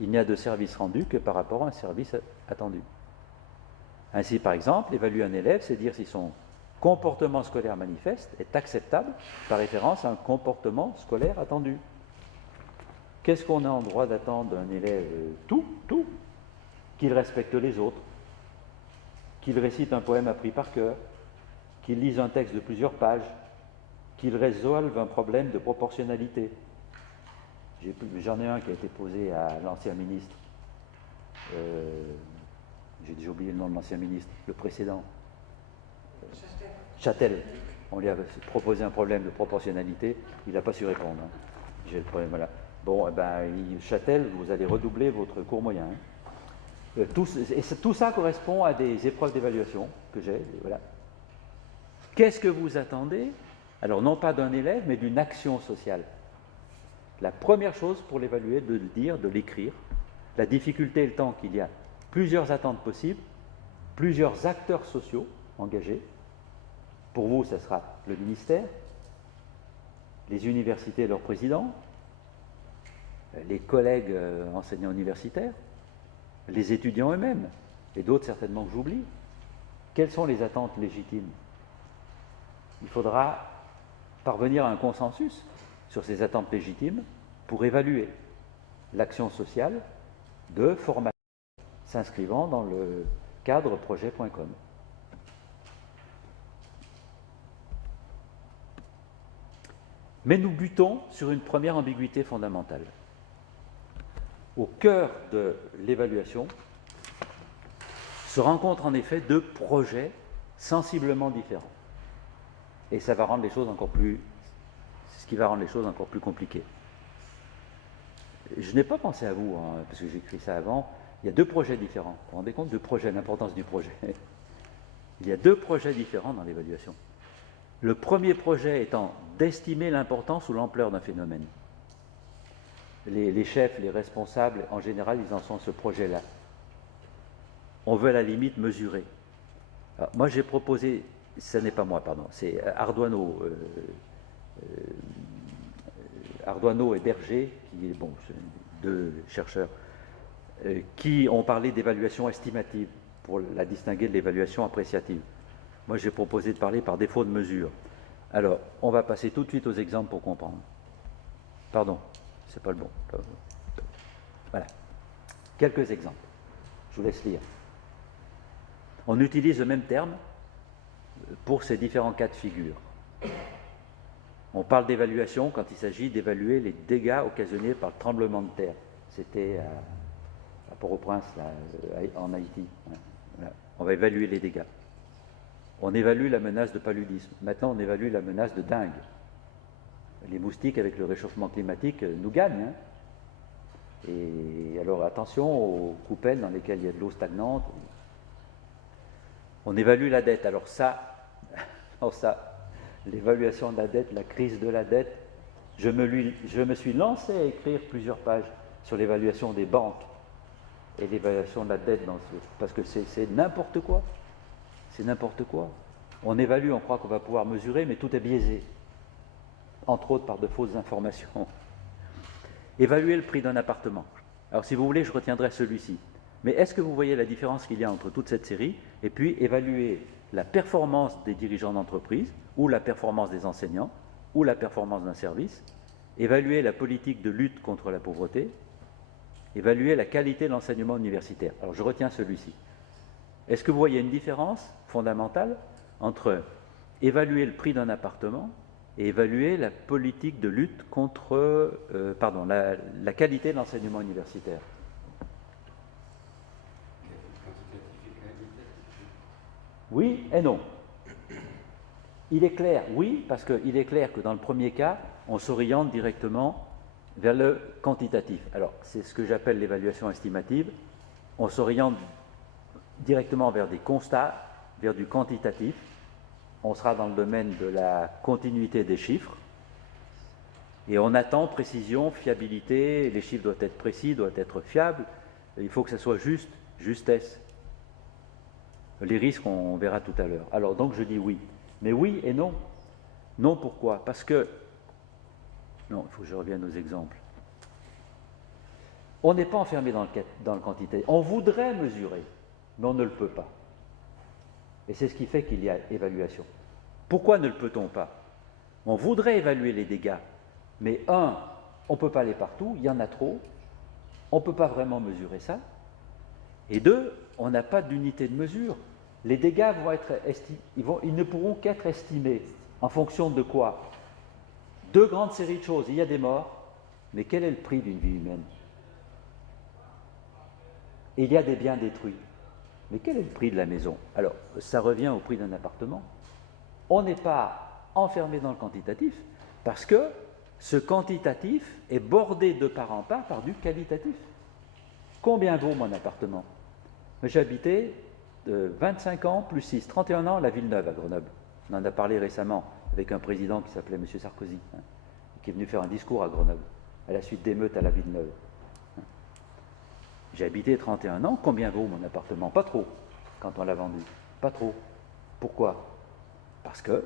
il n'y a de service rendu que par rapport à un service attendu. Ainsi, par exemple, évaluer un élève, c'est dire si son comportement scolaire manifeste est acceptable par référence à un comportement scolaire attendu. Qu'est-ce qu'on a en droit d'attendre d'un élève? Tout. Qu'il respecte les autres, qu'il récite un poème appris par cœur, qu'il lise un texte de plusieurs pages, qu'il résolve un problème de proportionnalité. J'en ai un qui a été posé à l'ancien ministre. J'ai déjà oublié le nom de l'ancien ministre, le précédent. Châtel. On lui a proposé un problème de proportionnalité, il n'a pas su répondre. J'ai le problème, voilà. Bon, Châtel, vous allez redoubler votre cours moyen. Tout ça correspond à des épreuves d'évaluation que j'ai. Voilà. Qu'est-ce que vous attendez? Alors, non pas d'un élève, mais d'une action sociale. La première chose pour l'évaluer, de le dire, de l'écrire. La difficulté étant qu'il y a plusieurs attentes possibles, plusieurs acteurs sociaux engagés. Pour vous, ce sera le ministère, les universités et leurs présidents, les collègues enseignants universitaires, les étudiants eux-mêmes, et d'autres certainement que j'oublie. Quelles sont les attentes légitimes? Il faudra parvenir à un consensus sur ces attentes légitimes pour évaluer l'action sociale de formation s'inscrivant dans le cadre projet.com. Mais nous butons sur une première ambiguïté fondamentale. Au cœur de l'évaluation se rencontrent en effet deux projets sensiblement différents. Et ça va rendre les choses encore plus... C'est ce qui va rendre les choses encore plus compliquées. Je n'ai pas pensé à vous, hein, parce que j'ai écrit ça avant. Il y a deux projets différents. Vous vous rendez compte de projet, l'importance du projet? Il y a deux projets différents dans l'évaluation. Le premier projet étant d'estimer l'importance ou l'ampleur d'un phénomène. Les chefs, les responsables, en général, ils en sont ce projet-là. On veut à la limite mesurer. Alors, moi, j'ai proposé, ce n'est pas moi, pardon, c'est Ardoineau et Berger, qui est, bon, deux chercheurs, qui ont parlé d'évaluation estimative pour la distinguer de l'évaluation appréciative. Moi, j'ai proposé de parler par défaut de mesure. Alors, on va passer tout de suite aux exemples pour comprendre. Pardon, c'est pas le bon. Voilà. Quelques exemples. Je vous laisse lire. On utilise le même terme pour ces différents cas de figure. On parle d'évaluation quand il s'agit d'évaluer les dégâts occasionnés par le tremblement de terre. C'était à Port-au-Prince, en Haïti. Voilà. On va évaluer les dégâts. On évalue la menace de paludisme. Maintenant, on évalue la menace de dengue. Les moustiques, avec le réchauffement climatique, nous gagnent. Hein. Et alors, attention aux coupelles dans lesquelles il y a de l'eau stagnante. On évalue la dette. Alors ça, l'évaluation de la dette, la crise de la dette, je me suis lancé à écrire plusieurs pages sur l'évaluation des banques et l'évaluation de la dette, parce que c'est n'importe quoi. C'est n'importe quoi. On évalue, on croit qu'on va pouvoir mesurer, mais tout est biaisé. Entre autres par de fausses informations. Évaluer le prix d'un appartement. Alors si vous voulez, je retiendrai celui-ci. Mais est-ce que vous voyez la différence qu'il y a entre toute cette série et puis évaluer la performance des dirigeants d'entreprise, ou la performance des enseignants, ou la performance d'un service, évaluer la politique de lutte contre la pauvreté, évaluer la qualité de l'enseignement universitaire. Alors je retiens celui-ci. Est-ce que vous voyez une différence fondamentale entre évaluer le prix d'un appartement et évaluer la politique de lutte contre la qualité de l'enseignement universitaire? Oui et non. Il est clair, oui, parce qu'il est clair que dans le premier cas, on s'oriente directement vers le quantitatif. Alors, c'est ce que j'appelle l'évaluation estimative. On s'oriente directement vers des constats, vers du quantitatif. On sera dans le domaine de la continuité des chiffres. Et on attend précision, fiabilité, les chiffres doivent être précis, doivent être fiables. Il faut que ça soit juste, justesse. Les risques, on verra tout à l'heure. Alors, donc, je dis oui. Mais oui et non. Non, pourquoi? Parce que... Non, il faut que je revienne aux exemples. On n'est pas enfermé dans le quantitatif. On voudrait mesurer, mais on ne le peut pas. Et c'est ce qui fait qu'il y a évaluation. Pourquoi ne le peut-on pas? On voudrait évaluer les dégâts, mais un, on ne peut pas aller partout, il y en a trop, on ne peut pas vraiment mesurer ça. Et deux, on n'a pas d'unité de mesure. Les dégâts vont être ils ne pourront qu'être estimés en fonction de quoi? Deux grandes séries de choses. Il y a des morts, mais quel est le prix d'une vie humaine? Et il y a des biens détruits. Mais quel est le prix de la maison? Alors, ça revient au prix d'un appartement. On n'est pas enfermé dans le quantitatif, parce que ce quantitatif est bordé de part en part par du qualitatif. Combien vaut mon appartement? J'ai habité 25 ans plus 6, 31 ans à la Villeneuve à Grenoble. On en a parlé récemment avec un président qui s'appelait M. Sarkozy, qui est venu faire un discours à Grenoble, à la suite d'émeutes à la Villeneuve. J'ai habité 31 ans, combien vaut mon appartement? Pas trop, quand on l'a vendu. Pas trop. Pourquoi? Parce que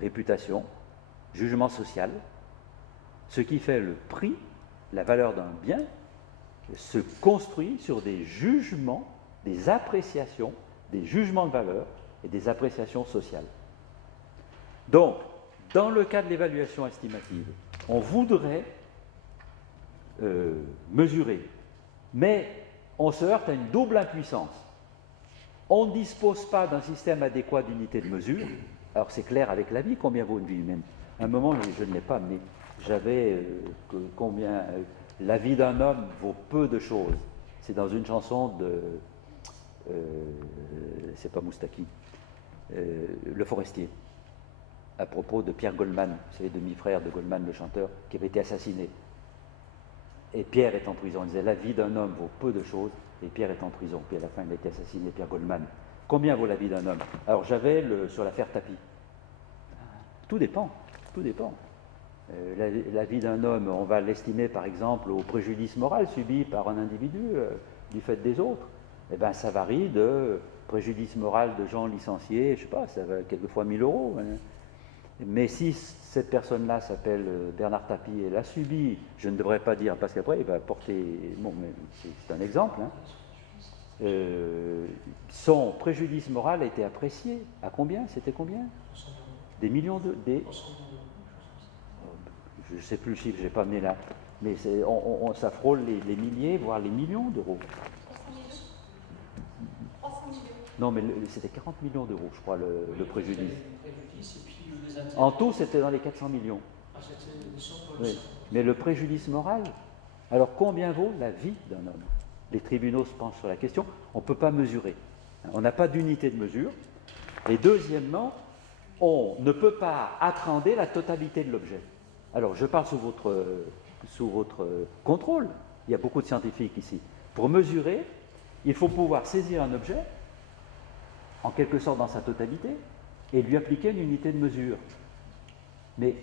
réputation, jugement social, ce qui fait le prix, la valeur d'un bien, se construit sur des jugements, des appréciations, des jugements de valeur et des appréciations sociales. Donc, dans le cas de l'évaluation estimative, on voudrait mesurer, mais on se heurte à une double impuissance. On ne dispose pas d'un système adéquat d'unité de mesure. Alors c'est clair avec la vie, combien vaut une vie humaine? À un moment, je ne l'ai pas, mais j'avais combien... la vie d'un homme vaut peu de choses. C'est dans une chanson de... c'est pas Moustaki, Le Forestier, à propos de Pierre Goldman, vous savez, demi-frère de Goldman, le chanteur, qui avait été assassiné. Et Pierre est en prison. Il disait, la vie d'un homme vaut peu de choses, et Pierre est en prison. Puis à la fin, il a été assassiné, Pierre Goldman. Combien vaut la vie d'un homme? Alors j'avais sur l'affaire Tapie. Tout dépend, tout dépend. La vie d'un homme, on va l'estimer par exemple au préjudice moral subi par un individu du fait des autres. Eh bien, ça varie de préjudice moral de gens licenciés, je ne sais pas, ça va quelquefois 1000 euros. Hein. Mais si cette personne-là s'appelle Bernard Tapie et l'a subi, je ne devrais pas dire, parce qu'après il va porter... Bon, mais c'est un exemple. Hein. Son préjudice moral a été apprécié. À combien? C'était combien? Des millions de... Je ne sais plus le chiffre, je n'ai pas amené là. Mais ça frôle les milliers, voire les millions d'euros. 300 millions. Non, mais c'était 40 millions d'euros, je crois, le préjudice. En tout, c'était dans les 400 millions. Oui. Mais le préjudice moral, alors combien vaut la vie d'un homme? Les tribunaux se penchent sur la question, on ne peut pas mesurer. On n'a pas d'unité de mesure. Et deuxièmement, on ne peut pas appréhender la totalité de l'objet. Alors, je parle sous votre contrôle. Il y a beaucoup de scientifiques ici. Pour mesurer, il faut pouvoir saisir un objet, en quelque sorte dans sa totalité, et lui appliquer une unité de mesure. Mais,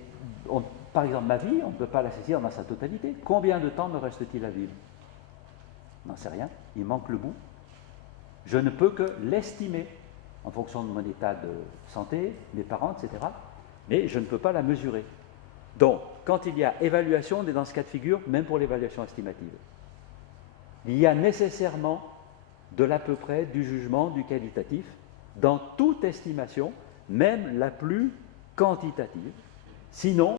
par exemple, ma vie, on ne peut pas la saisir dans sa totalité. Combien de temps me reste-t-il à vivre? Je n'en sais rien. Il manque le bout. Je ne peux que l'estimer en fonction de mon état de santé, mes parents, etc. Mais je ne peux pas la mesurer. Donc, quand il y a évaluation, on est dans ce cas de figure, même pour l'évaluation estimative. Il y a nécessairement de l'à peu près, du jugement, du qualitatif, dans toute estimation, même la plus quantitative. Sinon,